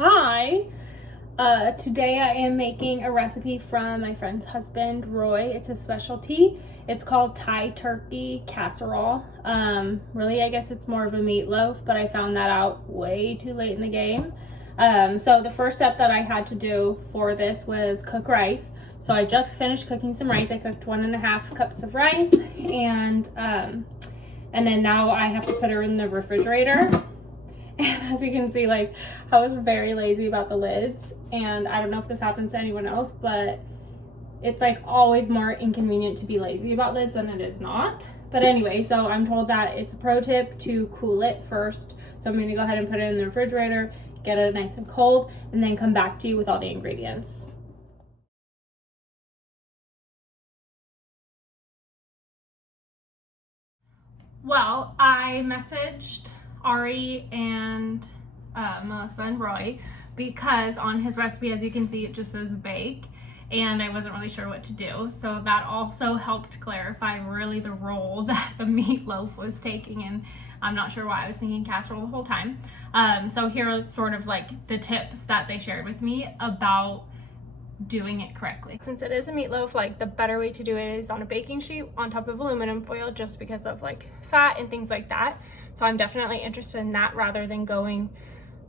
Hi! Today I am making a recipe from my friend's husband, Roy. It's a specialty. It's called Thai turkey casserole. Really, I guess it's more of a meatloaf, but I found that out way too late in the game. So the first step that I had to do for this was cook rice. So I just finished cooking some rice. I cooked 1.5 cups of rice, and then now I have to put her in the refrigerator. And as you can see, like, I was very lazy about the lids, and I don't know if this happens to anyone else, but it's like always more inconvenient to be lazy about lids than it is not. But anyway, so I'm told that it's a pro tip to cool it first. So I'm going to go ahead and put it in the refrigerator, get it nice and cold, and then come back to you with all the ingredients. Well, I messaged Ari and Melissa and Roy because on his recipe, as you can see, it just says bake, and I wasn't really sure what to do. So that also helped clarify really the role that the meatloaf was taking, and I'm not sure why I was thinking casserole the whole time. So here are sort of like the tips that they shared with me about doing it correctly. Since it is a meatloaf, like the better way to do it is on a baking sheet on top of aluminum foil, just because of like fat and things like that. So I'm definitely interested in that rather than going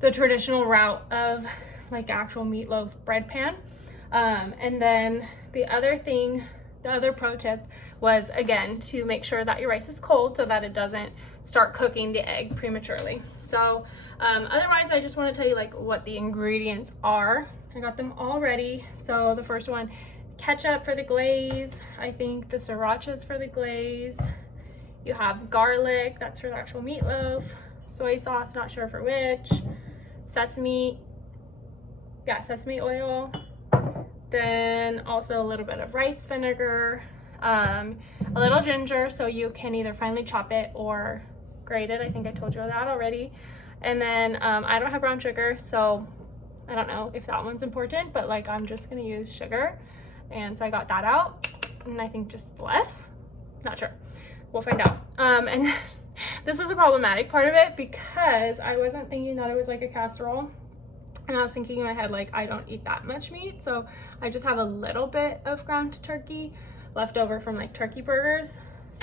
the traditional route of like actual meatloaf bread pan. And then the other pro tip was, again, to make sure that your rice is cold so that it doesn't start cooking the egg prematurely. So otherwise, I just want to tell you like what the ingredients are. I got them all ready. So the first one, ketchup for the glaze. I think the sriracha is for the glaze. You have garlic, that's for the actual meatloaf. Soy sauce, not sure for which. Sesame oil. Then also a little bit of rice vinegar, a little ginger, so you can either finely chop it or grate it. I think I told you that already. And then I don't have brown sugar, so I don't know if that one's important, but like I'm just gonna use sugar. And so I got that out, and I think just less, not sure. We'll find out. And this is a problematic part of it because I wasn't thinking that it was like a casserole. And I was thinking in my head, like, I don't eat that much meat, so I just have a little bit of ground turkey left over from like turkey burgers.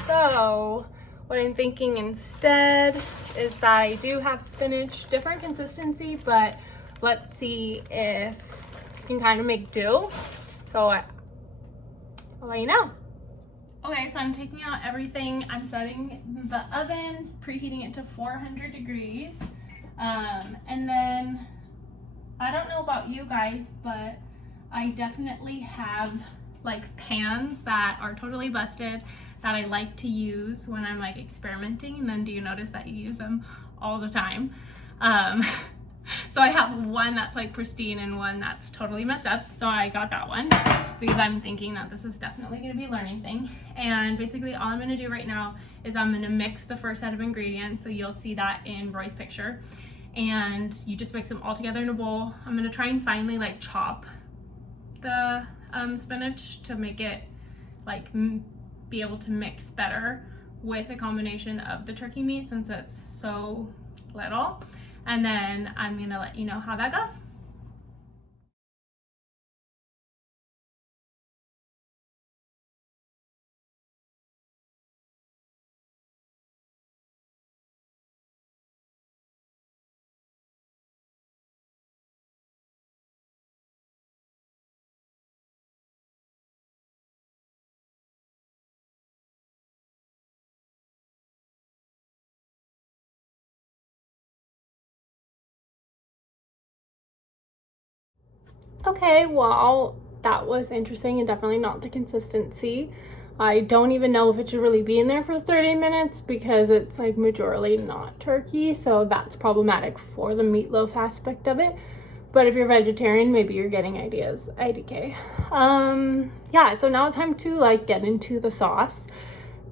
So what I'm thinking instead is that I do have spinach, different consistency, but let's see if I can kind of make do. So I'll let you know. Okay, so I'm taking out everything. I'm setting the oven, preheating it to 400 degrees. And then I don't know about you guys, but I definitely have like pans that are totally busted that I like to use when I'm like experimenting. And then do you notice that you use them all the time? So I have one that's like pristine and one that's totally messed up. So I got that one because I'm thinking that this is definitely going to be a learning thing. And basically all I'm going to do right now is I'm going to mix the first set of ingredients. So you'll see that in Roy's picture. And you just mix them all together in a bowl. I'm going to try and finally like chop the spinach to make it like be able to mix better with a combination of the turkey meat since it's so little. And then I'm gonna let you know how that goes. Okay, well, that was interesting and definitely not the consistency. I don't even know if it should really be in there for 30 minutes because it's like majorly not turkey, so that's problematic for the meatloaf aspect of it. But if you're vegetarian, maybe you're getting ideas. IDK. Yeah, so now it's time to like get into the sauce.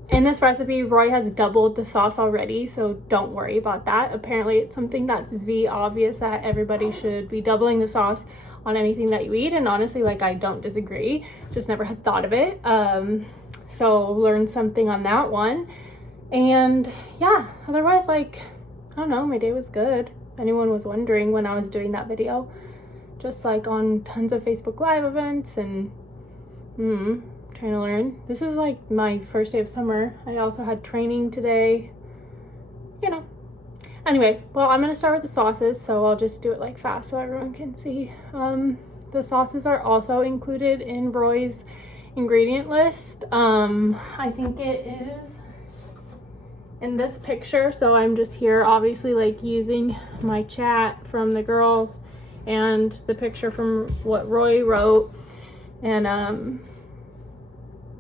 In this recipe, Roy has doubled the sauce already, so don't worry about that. Apparently, it's something that's obvious that everybody should be doubling the sauce on anything that you eat, and honestly, like, I don't disagree, just never had thought of it. So learned something on that one. And yeah, otherwise, like, I don't know, my day was good. anyone was wondering when I was doing that video. Just like on tons of Facebook Live events and trying to learn. This is like my first day of summer. I also had training today, you know. Anyway, well, I'm gonna start with the sauces, so I'll just do it like fast so everyone can see. The sauces are also included in Roy's ingredient list. I think it is in this picture, so I'm just here obviously like using my chat from the girls and the picture from what Roy wrote. And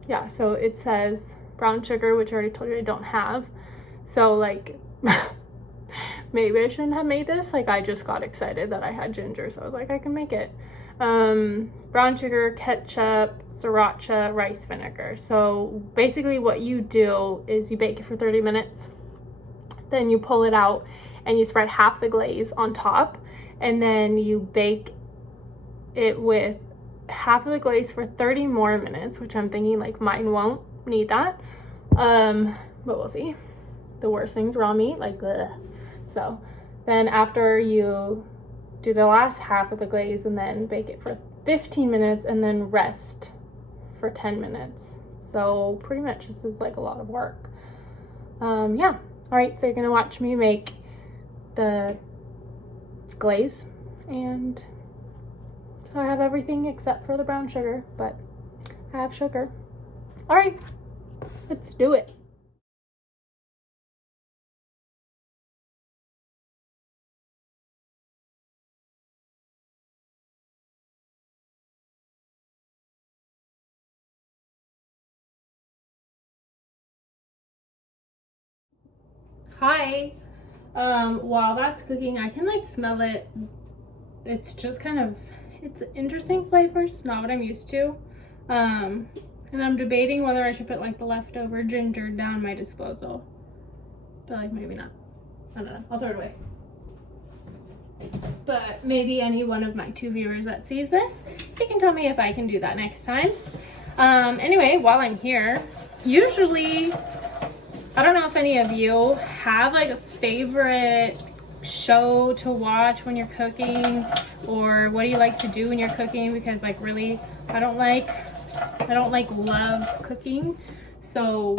yeah, so it says brown sugar, which I already told you I don't have. So like maybe I shouldn't have made this. Like I just got excited that I had ginger, so I was like, I can make it. Brown sugar, ketchup, sriracha, rice vinegar. So basically what you do is you bake it for 30 minutes, then you pull it out and you spread half the glaze on top, and then you bake it with half of the glaze for 30 more minutes, which I'm thinking like mine won't need that. But we'll see. The worst thing's raw meat, like bleh. So then after you do the last half of the glaze and then bake it for 15 minutes and then rest for 10 minutes. So pretty much this is like a lot of work. Yeah. All right, so you're gonna watch me make the glaze, and so I have everything except for the brown sugar, but I have sugar. All right, let's do it. Hi. While that's cooking, I can like smell it. It's just kind of, it's interesting flavors, not what I'm used to. And I'm debating whether I should put like the leftover ginger down my disposal, but like maybe not. I don't know, I'll throw it away. But maybe any one of my 2 viewers that sees this, you can tell me if I can do that next time. Anyway, while I'm here, usually, I don't know if any of you have like a favorite show to watch when you're cooking, or what do you like to do when you're cooking, because like really I don't like love cooking, so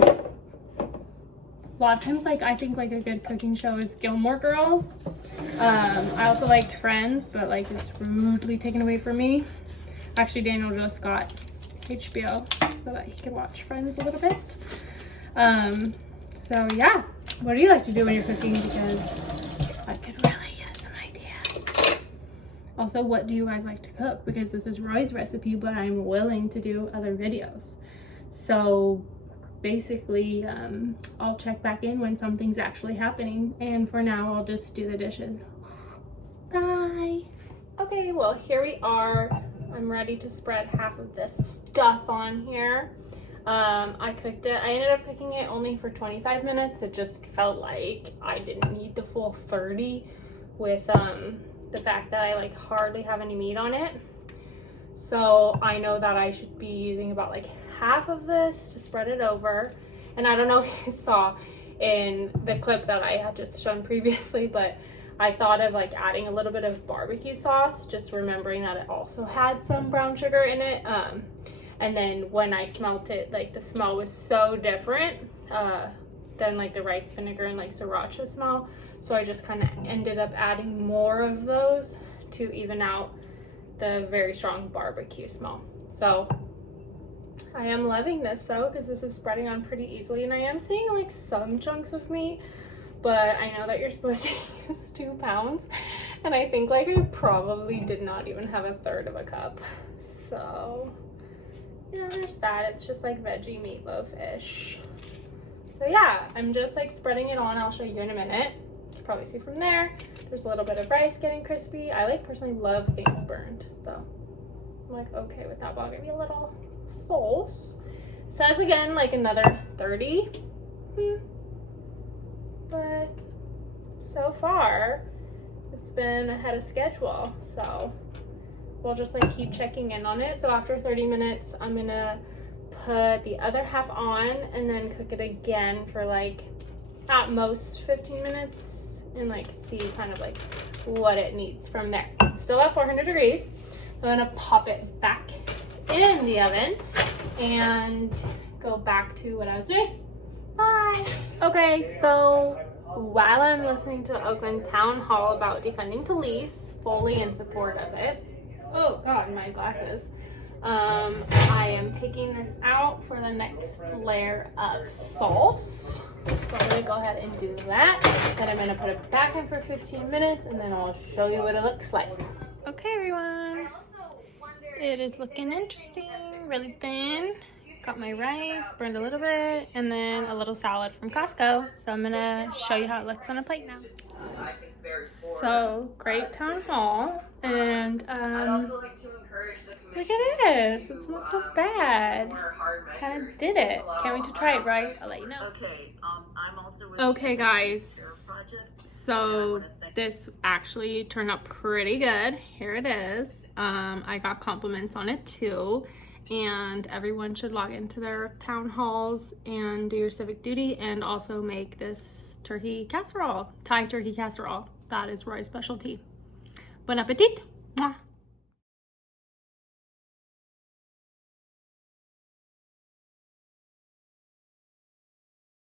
a lot of times like I think like a good cooking show is Gilmore Girls. I also liked Friends, but like it's rudely taken away from me. Actually, Daniel just got HBO so that he could watch Friends a little bit. So yeah, what do you like to do when you're cooking, because I could really use some ideas. Also, what do you guys like to cook, because this is Roy's recipe, but I'm willing to do other videos. So basically, I'll check back in when something's actually happening, and for now I'll just do the dishes. Bye. Okay, well here we are. I'm ready to spread half of this stuff on here. I cooked it. I ended up cooking it only for 25 minutes. It just felt like I didn't need the full 30 with the fact that I like hardly have any meat on it. So I know that I should be using about like half of this to spread it over. And I don't know if you saw in the clip that I had just shown previously, but I thought of like adding a little bit of barbecue sauce, just remembering that it also had some brown sugar in it. And then when I smelt it, like the smell was so different than like the rice vinegar and like sriracha smell. So I just kind of ended up adding more of those to even out the very strong barbecue smell. So I am loving this though, because this is spreading on pretty easily, and I am seeing like some chunks of meat, but I know that you're supposed to use 2 pounds, and I think like I probably did not even have a third of a cup. So yeah, there's that. It's just like veggie meatloaf-ish. So yeah, I'm just like spreading it on. I'll show you in a minute. You can probably see from there. There's a little bit of rice getting crispy. I like personally love things burned, so I'm like okay with that, but I'll give you a little sauce. It says again like another 30. But so far it's been ahead of schedule, so we'll just like keep checking in on it. So after 30 minutes, I'm gonna put the other half on and then cook it again for like at most 15 minutes and like see kind of like what it needs from there. It's still at 400 degrees. So I'm gonna pop it back in the oven and go back to what I was doing. Bye. Okay, so while I'm listening to the Oakland Town Hall about defunding police, fully in support of it. Oh God, my glasses. I am taking this out for the next layer of sauce. So I'm gonna go ahead and do that. Then I'm gonna put it back in for 15 minutes and then I'll show you what it looks like. Okay, everyone. It is looking interesting, really thin. Got my rice, burned a little bit, and then a little salad from Costco. So I'm gonna show you how it looks on a plate now. So, great town hall, and look at this, it's not so bad. Kind of did it. Can't wait to try it, right? I'll let you know. Okay guys, so this actually turned out pretty good. Here it is. I got compliments on it too, and everyone should log into their town halls and do your civic duty and also make this turkey casserole, Thai turkey casserole. That is Roy's specialty. Bon appetit! Mwah.